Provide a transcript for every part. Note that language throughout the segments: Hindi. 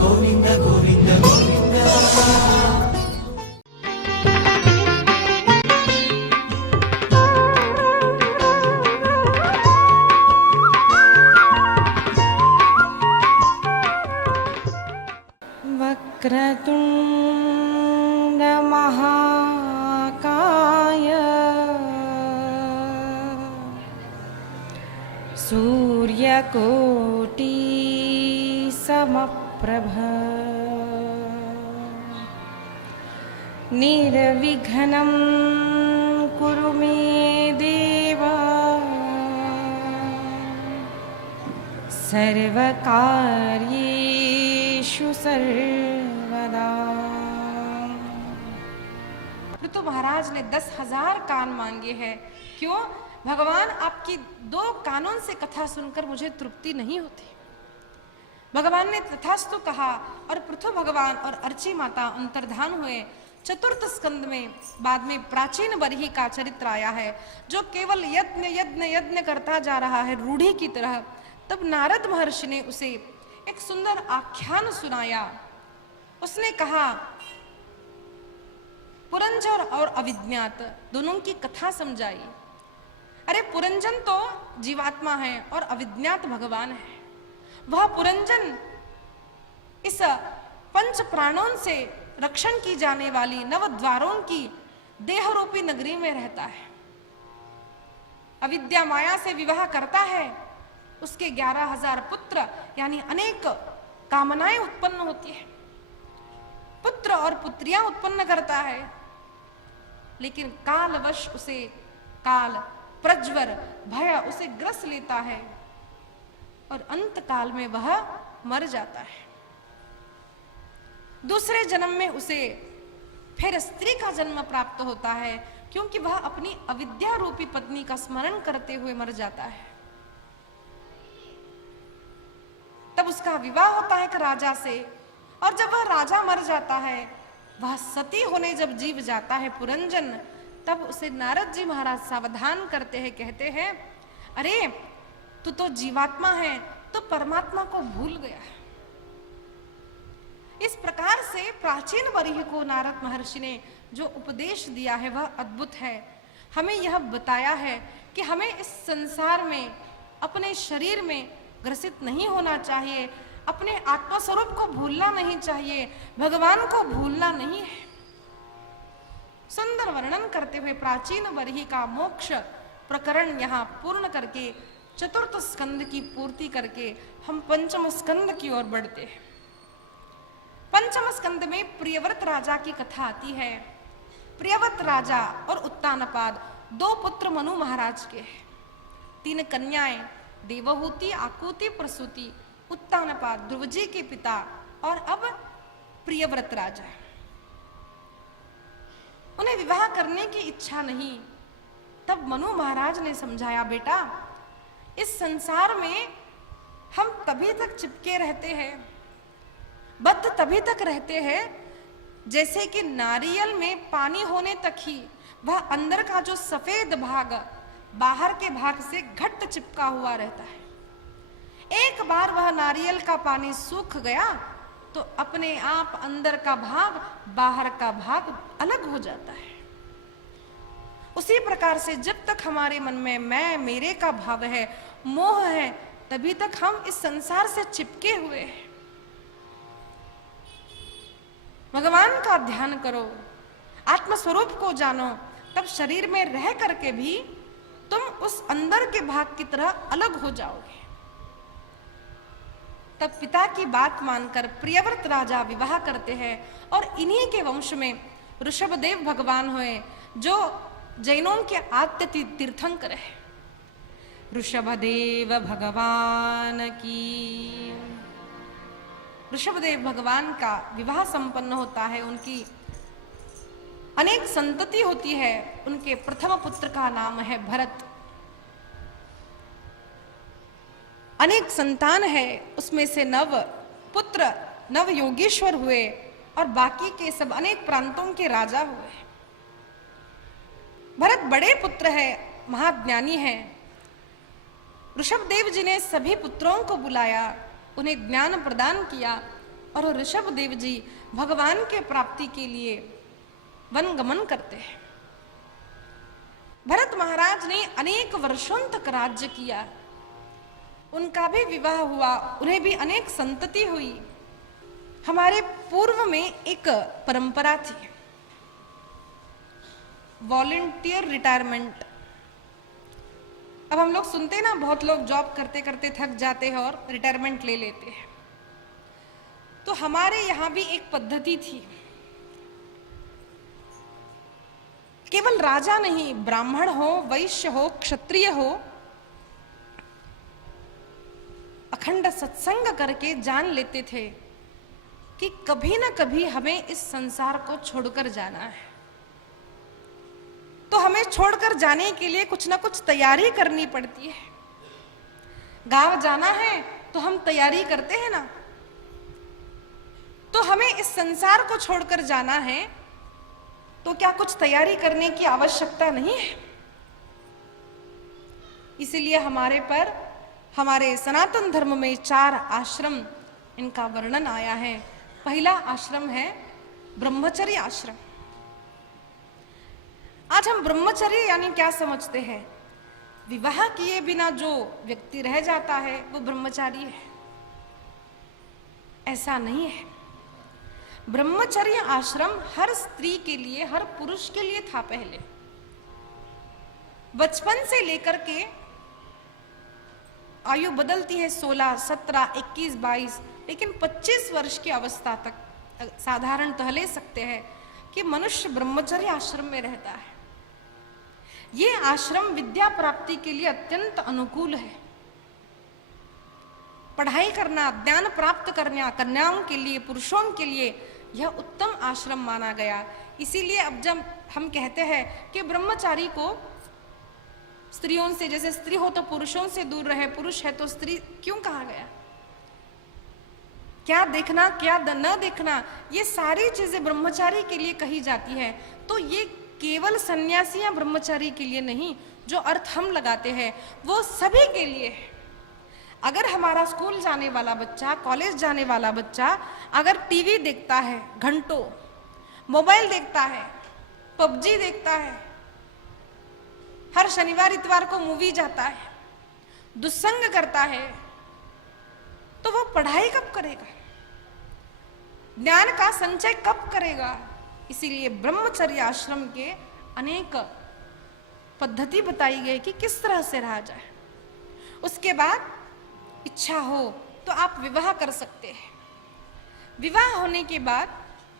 गोविन्द गोविन्द गोविन्द। वक्रतुण्ड महाकाय सूर्यकोटि समप्रभ निर्विघ्नं कुरु मे देव सर्वकार्येषु सर्वदा। पृथु महाराज ने 10,000 कान मांगे हैं। क्यों? भगवान, आपकी 2 कानों से कथा सुनकर मुझे तृप्ति नहीं होती। भगवान ने तथास्तु कहा और पृथु भगवान और अर्ची माता अंतर्धान हुए। चतुर्थ स्कंद में बाद में प्राचीन बरही का चरित्र आया है, जो केवल यज्ञ यज्ञ यज्ञ करता जा रहा है रूढ़ी की तरह। तब नारद महर्षि ने उसे एक सुंदर आख्यान सुनाया। उसने कहा, पुरंजन और अविज्ञात दोनों की कथा समझाई। अरे पुरंजन तो जीवात्मा है और अविज्ञात भगवान है। वह पुरंजन इस पंच प्राणों से रक्षण की जाने वाली नव द्वारों की देह रूपी नगरी में रहता है। अविद्या माया से विवाह करता है, उसके 11,000 पुत्र यानी अनेक कामनाएं उत्पन्न होती है। पुत्र और पुत्रियां उत्पन्न करता है, लेकिन कालवश उसे काल प्रज्वर भय उसे ग्रस लेता है और अंत काल में वह मर जाता है। दूसरे जन्म में उसे फिर स्त्री का जन्म प्राप्त होता है, क्योंकि वह अपनी अविद्या रूपी पत्नी का स्मरण करते हुए मर जाता है। तब उसका विवाह होता है एक राजा से, और जब वह राजा मर जाता है, वह सती होने जब जीव जाता है पुरंजन, तब उसे नारद जी महाराज सावधान करते हैं, कहते हैं, अरे तू तो जीवात्मा है, तो परमात्मा को भूल गया है। इस प्रकार से प्राचीन बरीह को नारद महर्षि ने जो उपदेश दिया है वह अद्भुत है। हमें यह बताया है कि हमें इस संसार में अपने शरीर में ग्रसित नहीं होना चाहिए, अपने आत्मस्वरूप को भूलना नहीं चाहिए, भगवान को भूलना नहीं है। सुंदर वर्णन करते हुए प्राचीन बरही का मोक्ष प्रकरण यहाँ पूर्ण करके चतुर्थ स्कंद की पूर्ति करके हम पंचम स्कंद की ओर बढ़ते हैं। पंचम स्कंद में प्रियव्रत राजा की कथा आती है। प्रियव्रत राजा और उत्तानपाद 2 पुत्र मनु महाराज के हैं। 3 कन्याएं देवहूति, आकुति, प्रसूति, उत्तानपाद ध्रुवजी के पिता और अब प्रियव्रत राजा। उन्हें विवाह करने की इच्छा नहीं। तब मनु महाराज ने समझाया, बेटा इस संसार में हम तभी तक चिपके रहते हैं, बद्ध तभी तक रहते हैं, जैसे कि नारियल में पानी होने तक ही वह अंदर का जो सफेद भाग बाहर के भाग से घट्ट चिपका हुआ रहता है। एक बार वह नारियल का पानी सूख गया तो अपने आप अंदर का भाग बाहर का भाग अलग हो जाता है। उसी प्रकार से जब तक हमारे मन में मैं मेरे का भाव है, मोह है, तभी तक हम इस संसार से चिपके हुए हैं। भगवान का ध्यान करो, आत्मस्वरूप को जानो, तब शरीर में रह करके भी तुम उस अंदर के भाग की तरह अलग हो जाओगे। तब पिता की बात मानकर प्रियव्रत राजा विवाह करते हैं और इन्हीं के वंश में ऋषभदेव भगवान हुए, जो जैनों के आद्य तीर्थंकर है। ऋषभदेव भगवान की। ऋषभदेव भगवान का विवाह संपन्न होता है, उनकी अनेक संतति होती है। उनके प्रथम पुत्र का नाम है भरत। अनेक संतान है, उसमें से 9 पुत्र 9 योगेश्वर हुए और बाकी के सब अनेक प्रांतों के राजा हुए। भरत बड़े पुत्र है, महाज्ञानी है। ऋषभदेव जी ने सभी पुत्रों को बुलाया, उन्हें ज्ञान प्रदान किया और ऋषभ देव जी भगवान के प्राप्ति के लिए वन गमन करते हैं। भरत महाराज ने अनेक वर्षों तक राज्य किया, उनका भी विवाह हुआ, उन्हें भी अनेक संतति हुई। हमारे पूर्व में एक परंपरा थी, वॉलंटियर रिटायरमेंट। अब हम लोग सुनते हैं ना, बहुत लोग जॉब करते करते थक जाते हैं और रिटायरमेंट ले लेते हैं। तो हमारे यहां भी एक पद्धति थी, केवल राजा नहीं, ब्राह्मण हो, वैश्य हो, क्षत्रिय हो, अखंड सत्संग करके जान लेते थे कि कभी ना कभी हमें इस संसार को छोड़कर जाना है। तो हमें छोड़कर जाने के लिए कुछ ना कुछ तैयारी करनी पड़ती है। गांव जाना है तो हम तैयारी करते हैं ना, तो हमें इस संसार को छोड़कर जाना है, तो क्या कुछ तैयारी करने की आवश्यकता नहीं है? इसलिए हमारे सनातन धर्म में 4 आश्रम, इनका वर्णन आया है। पहला आश्रम है ब्रह्मचर्य आश्रम। आज हम ब्रह्मचर्य यानी क्या समझते हैं? विवाह किए बिना जो व्यक्ति रह जाता है वो ब्रह्मचारी है। ऐसा नहीं है। ब्रह्मचर्य आश्रम हर स्त्री के लिए, हर पुरुष के लिए था पहले। बचपन से लेकर के आयु बदलती है, 16, 17, 21, 22, लेकिन 25 वर्ष की अवस्था तक साधारणतः ले सकते हैं कि मनुष्य ब्रह्मचर्य आश्रम में रहता है। ये आश्रम विद्या प्राप्ति के लिए अत्यंत अनुकूल है। पढ़ाई करना, ज्ञान प्राप्त करना कन्याओं के लिए, पुरुषों के लिए यह उत्तम आश्रम माना गया। इसीलिए अब जब हम कहते हैं कि ब्रह्मचारी को स्त्रियों से, जैसे स्त्री हो तो पुरुषों से दूर रहे, पुरुष है तो स्त्री, क्यों कहा गया? क्या देखना, क्या न देखना, ये सारी चीजें ब्रह्मचारी के लिए कही जाती है। तो ये केवल सन्यासी या ब्रह्मचारी के लिए नहीं, जो अर्थ हम लगाते हैं वो सभी के लिए है। अगर हमारा स्कूल जाने वाला बच्चा, कॉलेज जाने वाला बच्चा अगर टीवी देखता है घंटों, मोबाइल देखता है, पबजी देखता है, हर शनिवार इतवार को मूवी जाता है, दुस्संग करता है, तो वो पढ़ाई कब करेगा? ज्ञान का संचय कब करेगा? इसीलिए ब्रह्मचर्य आश्रम के अनेक पद्धति बताई गई कि किस तरह से रहा जाए। उसके बाद इच्छा हो तो आप विवाह कर सकते हैं। विवाह होने के बाद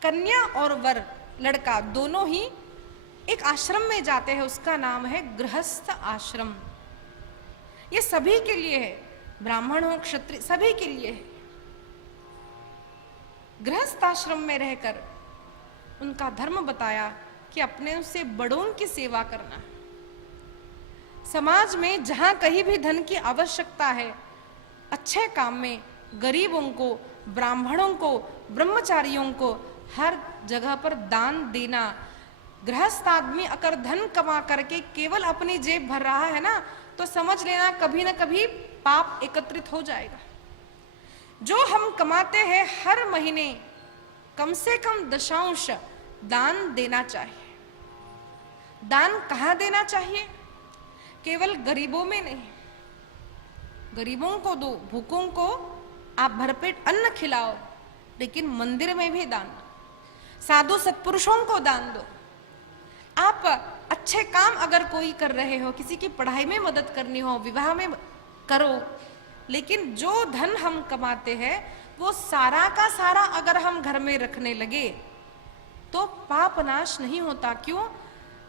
कन्या और वर, लड़का दोनों ही एक आश्रम में जाते हैं, उसका नाम है गृहस्थ आश्रम। ये सभी के लिए है, ब्राह्मण हो, क्षत्रिय, सभी के लिए है। गृहस्थ आश्रम में रहकर उनका धर्म बताया कि अपने से बड़ों की सेवा करना। समाज में जहां कहीं भी धन की आवश्यकता है, अच्छे काम में गरीबों को, ब्राह्मणों को, ब्रह्मचारियों को हर जगह पर दान देना। गृहस्थ आदमी अगर धन कमा करके केवल अपनी जेब भर रहा है ना, तो समझ लेना कभी ना कभी पाप एकत्रित हो जाएगा। जो हम कमाते हैं हर महीने कम से कम दशांश दान देना चाहिए। दान कहाँ देना चाहिए? केवल गरीबों में नहीं, गरीबों को दो, भूखों को आप भरपेट अन्न खिलाओ, लेकिन मंदिर में भी दान, साधु सत्पुरुषों को दान दो। आप अच्छे काम अगर कोई कर रहे हो, किसी की पढ़ाई में मदद करनी हो, विवाह में करो, लेकिन जो धन हम कमाते हैं वो सारा का सारा अगर हम घर में रखने लगे तो पाप नाश नहीं होता। क्यों?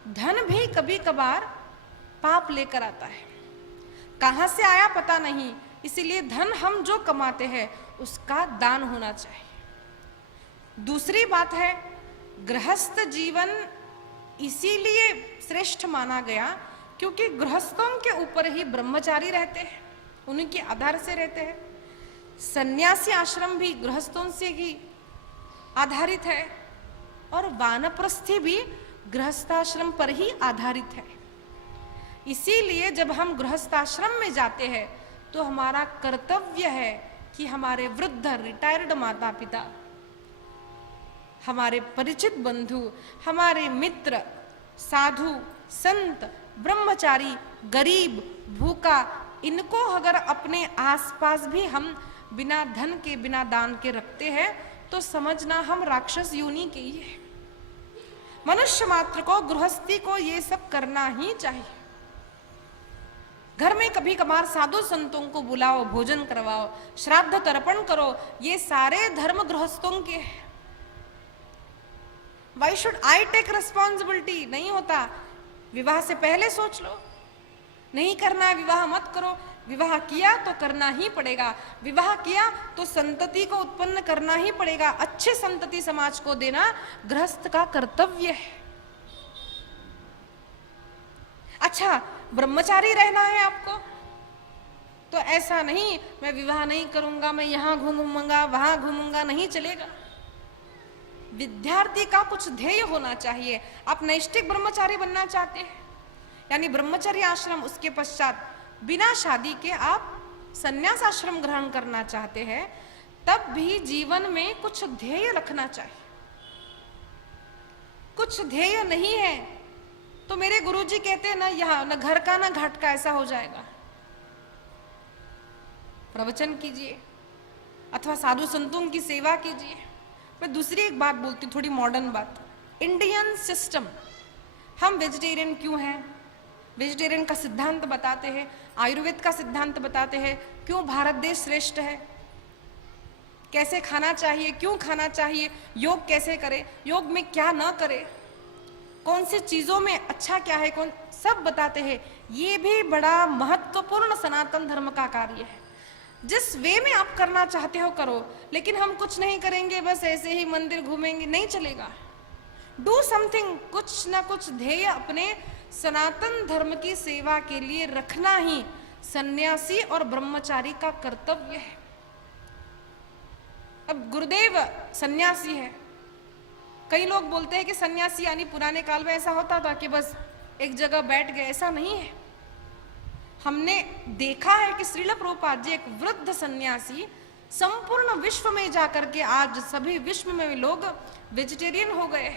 धन भी कभी कभार पाप लेकर आता है, कहां से आया पता नहीं। इसीलिए धन हम जो कमाते हैं उसका दान होना चाहिए। दूसरी बात है, गृहस्थ जीवन इसीलिए श्रेष्ठ माना गया क्योंकि गृहस्थों के ऊपर ही ब्रह्मचारी रहते हैं, उनके आधार से रहते हैं। सन्यासी आश्रम भी गृहस्थों से ही आधारित है और वानप्रस्थी भी गृहस्थाश्रम पर ही आधारित है। इसीलिए जब हम गृहस्थाश्रम में जाते हैं तो हमारा कर्तव्य है कि हमारे वृद्ध रिटायर्ड माता पिता, हमारे परिचित बंधु, हमारे मित्र, साधु, संत, ब्रह्मचारी, गरीब, भूखा, इनको अगर अपने आसपास भी हम बिना धन के, बिना दान के रखते हैं तो समझना हम राक्षस योनि के ही है। मनुष्य मात्र को, गृहस्थी को ये सब करना ही चाहिए। घर में कभी कभार साधु संतों को बुलाओ, भोजन करवाओ, श्राद्ध तर्पण करो, ये सारे धर्म गृहस्थों के हैं। Why should I take responsibility? नहीं होता। विवाह से पहले सोच लो, नहीं करना है विवाह मत करो। विवाह किया तो करना ही पड़ेगा, विवाह किया तो संतति को उत्पन्न करना ही पड़ेगा। अच्छे संतति समाज को देना गृहस्थ का कर्तव्य है। अच्छा, ब्रह्मचारी रहना है आपको तो ऐसा नहीं मैं विवाह नहीं करूंगा, मैं यहां घूमूंगा वहां घूमूंगा, नहीं चलेगा। विद्यार्थी का कुछ ध्येय होना चाहिए। आप नैष्ठिक ब्रह्मचारी बनना चाहते हैं, यानी ब्रह्मचर्य आश्रम, उसके पश्चात बिना शादी के आप संन्यास आश्रम ग्रहण करना चाहते हैं, तब भी जीवन में कुछ ध्येय रखना चाहिए। कुछ ध्येय नहीं है तो मेरे गुरुजी कहते हैं ना, यहां न घर का ना घाट का, ऐसा हो जाएगा। प्रवचन कीजिए अथवा साधु संतों की सेवा कीजिए। मैं दूसरी एक बात बोलती हूँ, थोड़ी मॉडर्न बात। इंडियन सिस्टम, हम वेजिटेरियन क्यों हैं? वेजिटेरियन का सिद्धांत बताते हैं, आयुर्वेद का सिद्धांत बताते हैं, क्यों भारत देश श्रेष्ठ है, कैसे खाना चाहिए, क्यों खाना चाहिए, योग कैसे करें, योग में क्या ना करें, कौन सी चीजों में अच्छा क्या है, कौन, सब बताते हैं। ये भी बड़ा महत्वपूर्ण सनातन धर्म का कार्य है। जिस वे में आप करना चाहते हो करो, लेकिन हम कुछ नहीं करेंगे, बस ऐसे ही मंदिर घूमेंगे, नहीं चलेगा। डू समथिंग, कुछ ना कुछ ध्येय अपने सनातन धर्म की सेवा के लिए रखना ही सन्यासी और ब्रह्मचारी का कर्तव्य है। अब गुरुदेव सन्यासी है। कई लोग बोलते हैं कि सन्यासी यानी पुराने काल में ऐसा होता था कि बस एक जगह बैठ गए, ऐसा नहीं है। हमने देखा है कि श्रील प्रभुपाद जी एक वृद्ध सन्यासी संपूर्ण विश्व में जाकर के आज सभी विश्व में लोग वेजिटेरियन हो गए,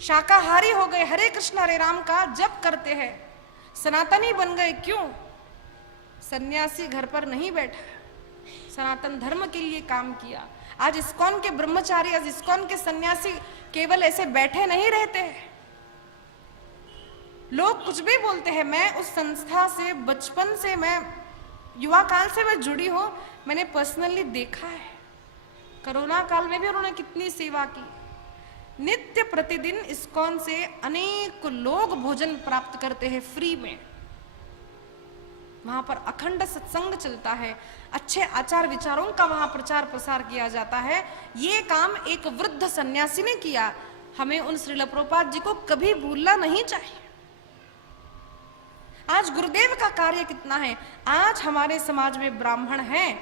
शाकाहारी हो गए, हरे कृष्ण हरे राम का जप करते हैं, सनातनी बन गए। क्यों? सन्यासी घर पर नहीं बैठा, सनातन धर्म के लिए काम किया। आज इस्कॉन के ब्रह्मचारी, आज इस्कॉन के सन्यासी केवल ऐसे बैठे नहीं रहते हैं। लोग कुछ भी बोलते हैं। मैं उस संस्था से बचपन से, मैं युवा काल से मैं जुड़ी हूं, मैंने पर्सनली देखा है। कोरोना काल में भी उन्होंने कितनी सेवा की। नित्य प्रतिदिन इस्कॉन से अनेक लोग भोजन प्राप्त करते हैं फ्री में। वहां पर अखंड सत्संग चलता है, अच्छे आचार विचारों का वहां प्रचार प्रसार किया जाता है। ये काम एक वृद्ध सन्यासी ने किया। हमें उन श्रील प्रभुपाद जी को कभी भूलना नहीं चाहिए। आज गुरुदेव का कार्य कितना है। आज हमारे समाज में ब्राह्मण हैं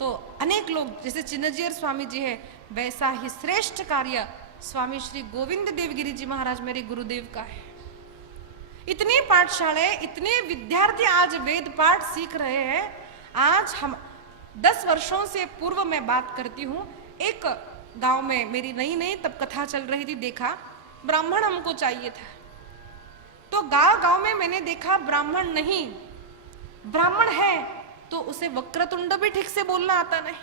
तो अनेक लोग, जैसे चिन्नजीयर स्वामी जी है, वैसा ही श्रेष्ठ कार्य स्वामी श्री गोविंद देवगिरी जी महाराज मेरे गुरुदेव का है। इतनी पाठशालाएं, इतने विद्यार्थी आज वेद पाठ सीख रहे हैं। आज हम 10 वर्षों से पूर्व मैं बात करती हूँ, एक गांव में मेरी नई नई तब कथा चल रही थी, देखा ब्राह्मण हमको चाहिए था। तो गांव गांव में मैंने देखा ब्राह्मण नहीं, ब्राह्मण है तो उसे वक्रतुंड भी ठीक से बोलना आता नहीं।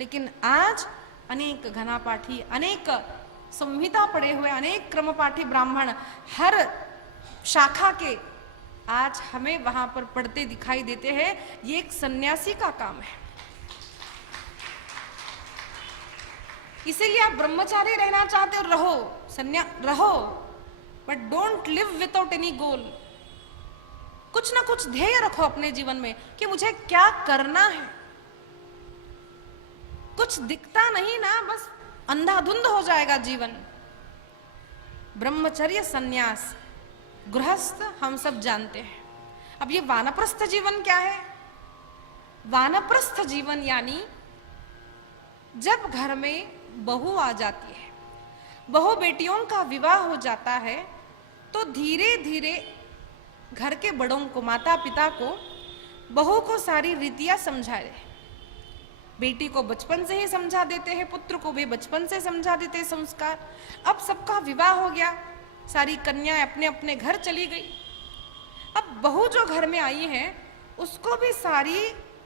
लेकिन आज अनेक घनापाठी, अनेक संहिता पढ़े हुए, अनेक क्रमपाठी ब्राह्मण हर शाखा के आज हमें वहां पर पढ़ते दिखाई देते हैं। ये एक सन्यासी का काम है। इसीलिए आप ब्रह्मचारी रहना चाहते हो, रहो, but don't live without any गोल। कुछ ना कुछ ध्येय रखो अपने जीवन में कि मुझे क्या करना है। कुछ दिखता नहीं ना, बस अंधाधुंध हो जाएगा जीवन। ब्रह्मचर्य, सन्यास, गृहस्थ हम सब जानते हैं। अब ये वानप्रस्थ जीवन क्या है? वानप्रस्थ जीवन यानी जब घर में बहू आ जाती है, बहू बेटियों का विवाह हो जाता है, तो धीरे धीरे घर के बड़ों को, माता पिता को बहू को सारी रीतियां समझाए। बेटी को बचपन से ही समझा देते हैं, पुत्र को भी बचपन से समझा देते हैं संस्कार। अब सबका विवाह हो गया, सारी कन्याएं अपने अपने घर चली गई। अब बहू जो घर में आई है उसको भी सारी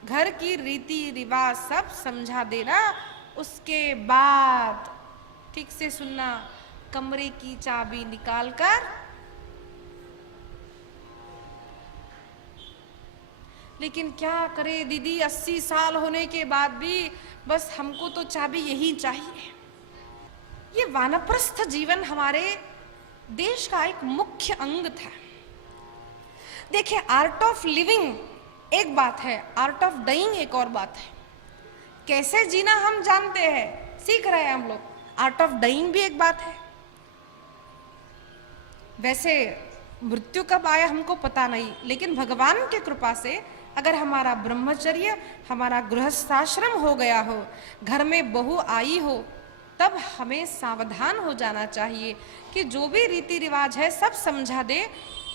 घर की रीति रिवाज सब समझा देना। उसके बाद ठीक से सुनना, कमरे की चाबी निकालकर, लेकिन क्या करे दीदी 80 साल होने के बाद भी बस हमको तो चाबी यही चाहिए। ये वानप्रस्थ जीवन हमारे देश का एक मुख्य अंग था। देखिए, आर्ट ऑफ लिविंग एक बात है, आर्ट ऑफ डाइंग एक और बात है। कैसे जीना हम जानते हैं, सीख रहे हैं हम लोग, आर्ट ऑफ डाइंग भी एक बात है। वैसे मृत्यु कब आया हमको पता नहीं, लेकिन भगवान की कृपा से अगर हमारा ब्रह्मचर्य, हमारा गृहस्थाश्रम हो गया हो, घर में बहू आई हो, तब हमें सावधान हो जाना चाहिए कि जो भी रीति रिवाज है सब समझा दे।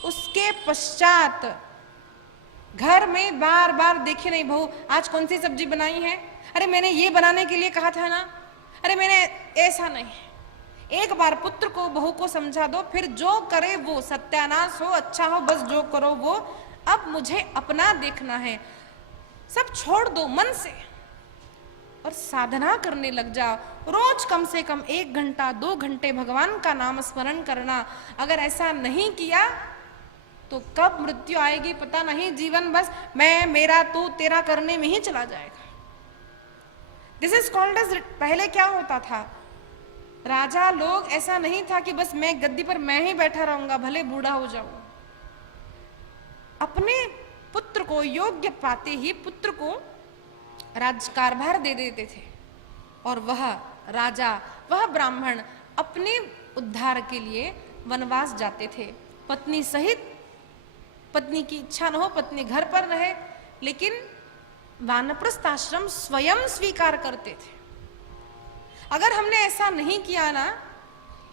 उसके पश्चात घर में बार बार देखे नहीं, बहू आज कौन सी सब्जी बनाई है, अरे मैंने ये बनाने के लिए कहा था ना, अरे मैंने ऐसा नहीं। एक बार पुत्र को बहू को समझा दो, फिर जो करे वो, सत्यानाश हो अच्छा हो, बस जो करो वो, अब मुझे अपना देखना है, सब छोड़ दो मन से और साधना करने लग जाओ। रोज कम से कम 1 घंटा 2 घंटे भगवान का नाम स्मरण करना। अगर ऐसा नहीं किया तो कब मृत्यु आएगी पता नहीं, जीवन बस मैं मेरा तू तेरा करने में ही चला जाएगा। दिस इज कॉल्ड एज, पहले क्या होता था, राजा लोग ऐसा नहीं था कि बस मैं गद्दी पर मैं ही बैठा रहूंगा भले बूढ़ा हो जाऊं। अपने पुत्र को योग्य पाते ही पुत्र को राजकारभार दे देते थे और वह राजा, वह ब्राह्मण अपने उद्धार के लिए वनवास जाते थे। पत्नी सहित, पत्नी की इच्छा न हो पत्नी घर पर रहे, लेकिन वानप्रस्थ आश्रम स्वयं स्वीकार करते थे। अगर हमने ऐसा नहीं किया ना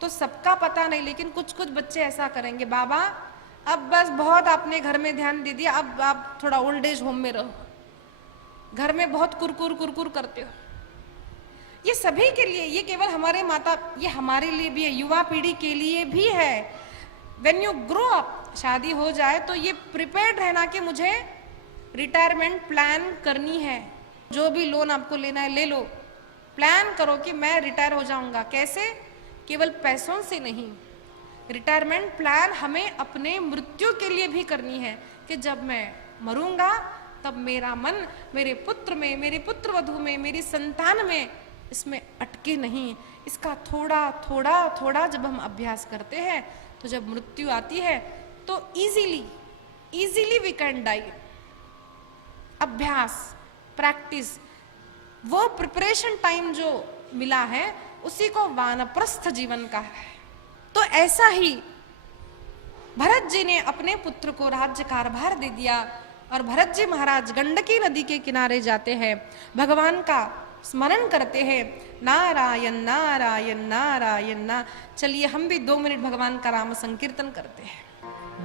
तो सबका पता नहीं, लेकिन कुछ कुछ बच्चे ऐसा करेंगे, बाबा अब बस बहुत आपने घर में ध्यान दे दिया, अब आप थोड़ा ओल्ड एज होम में रहो, घर में बहुत कुरकुर कुरकुर करते हो। ये सभी के लिए, ये केवल हमारे माता, ये हमारे लिए भी है, युवा पीढ़ी के लिए भी है। व्हेन यू ग्रो अप, शादी हो जाए तो ये प्रिपेयर्ड रहना कि मुझे रिटायरमेंट प्लान करनी है। जो भी लोन आपको लेना है ले लो, प्लान करो कि मैं रिटायर हो जाऊंगा। कैसे? केवल पैसों से नहीं, रिटायरमेंट प्लान हमें अपने मृत्यु के लिए भी करनी है कि जब मैं मरूंगा तब मेरा मन मेरे पुत्र में, मेरे पुत्र वधू में, मेरी संतान में, इसमें अटके नहीं। इसका थोड़ा थोड़ा थोड़ा जब हम अभ्यास करते हैं तो जब मृत्यु आती है तो इजीली वी कैन डाई। अभ्यास, प्रैक्टिस, वो प्रिपरेशन टाइम जो मिला है उसी को वानप्रस्थ जीवन का है। तो ऐसा ही भरत जी ने अपने पुत्र को राज्य कारभार दे दिया और भरत जी महाराज गंडकी नदी के किनारे जाते हैं, भगवान का स्मरण करते हैं, नारायण नारायण नारायण ना। चलिए हम भी 2 मिनट भगवान का नाम संकीर्तन करते हैं।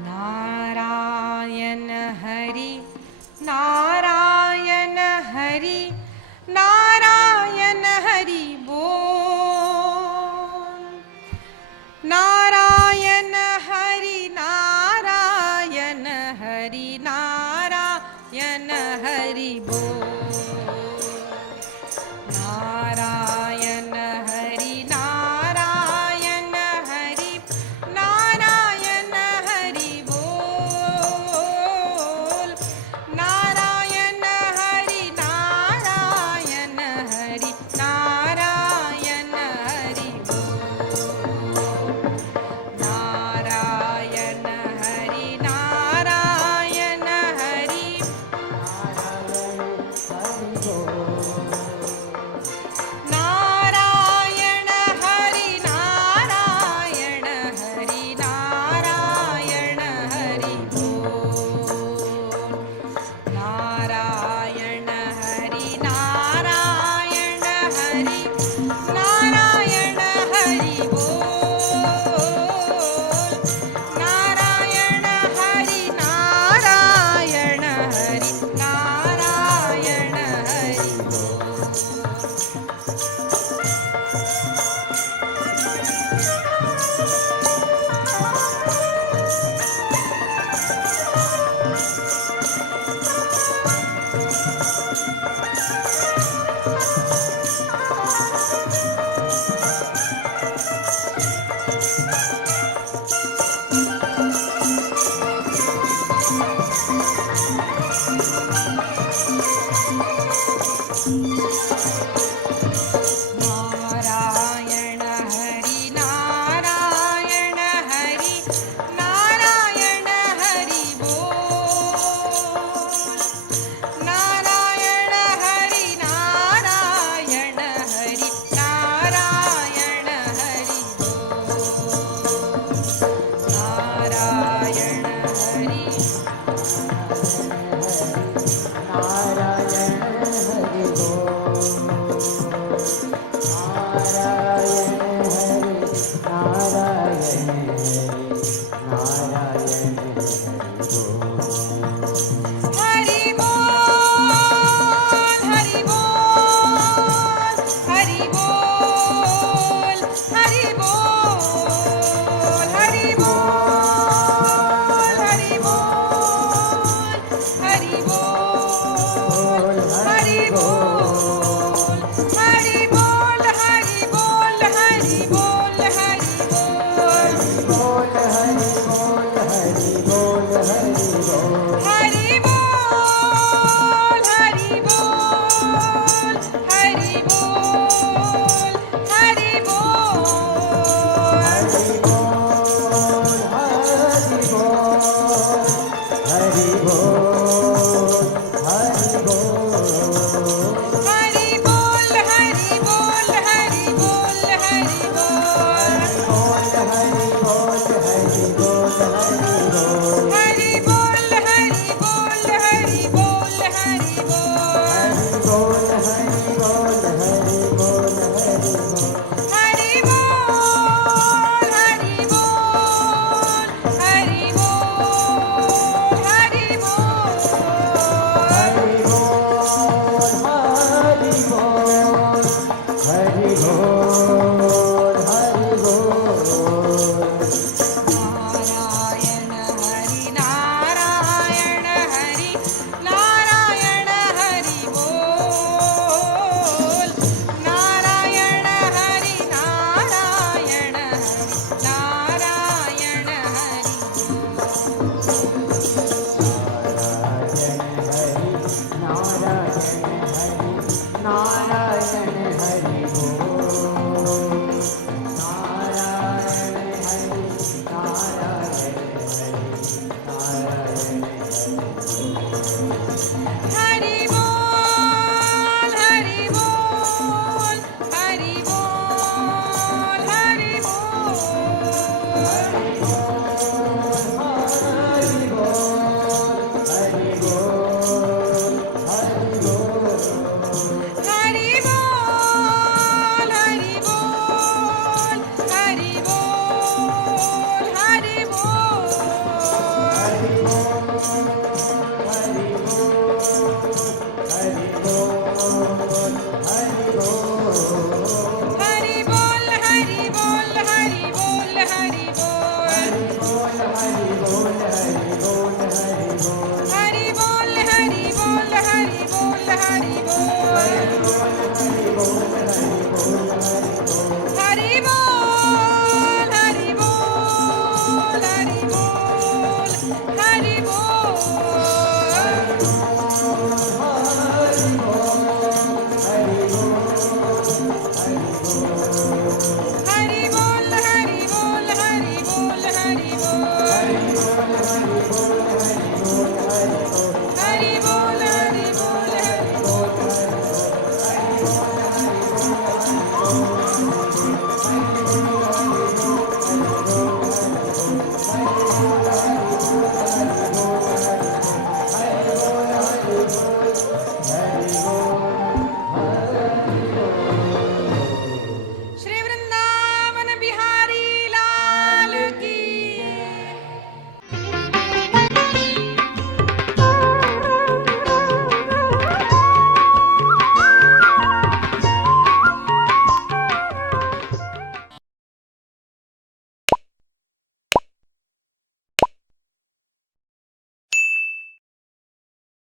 नारायण हरि नारायण हरि नारायण हरि बोल, नारायण हरि नारायण हरि नारायण हरि बोल, नारायण हरि नारायण हरि नारायण हरि बोल, नारायण हरि नारायण हरि नारायण बोल हरि बोल हरि बोल हरि बोल हरि बोल हरि बोल हरि बोल हरि बोल हरि बोल हरि बोल हरि बोल हरि बोल हरि बोल हरि बोल